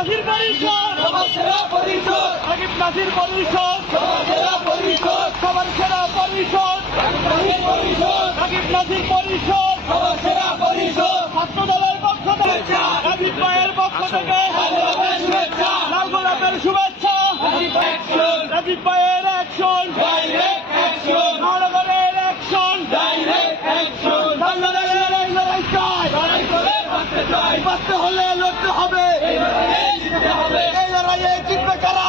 পরিষদ। সাকিব নাজির পরিষদ। সাকিব নাজির পরিষদ। সমাজসেবা পরিষদ। সবার সেরা পরিষদ। নারীর পরিষদ। সাকিব নাজির পরিষদ। সমাজসেবা পরিষদ। ছাত্র দলের পক্ষ থেকে নাজির ভাইয়ের পক্ষ থেকে শুভেচ্ছা। লাল গোলাপের শুভেচ্ছা। নাজির ভাইয়ের অ্যাকশন ডাইরেক্ট অ্যাকশন নগরের অ্যাকশন ডাইরেক্ট অ্যাকশন বাংলাদেশের লড়াই লড়াই চাই লড়াই করে বাঁচতে চাই। বাঁচতে হলে লড়তে হবে। এই লড়াইয়ে জিতবে কারা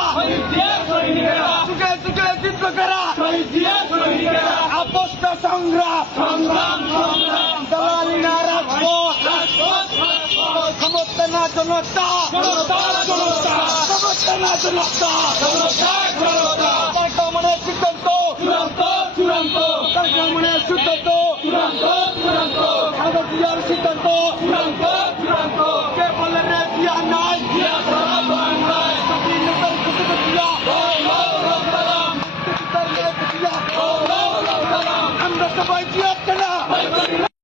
চুকে চুকে জিতবে কারা আপোষটা সংগ্রাম সংগ্রাম সংগ্রাম দালালি না রাজপথ সমস্ত না জনতা জনতা না জনতা জনতা সিদ্ধান্ত চূড়ান্ত চূড়ান্ত বর্তমানের সিদ্ধান্ত চূড়ান্ত চূড়ান্ত খালেদা সিদ্ধান্ত কে বলে রে জিয়া নাই জিয়া Azerbaijan!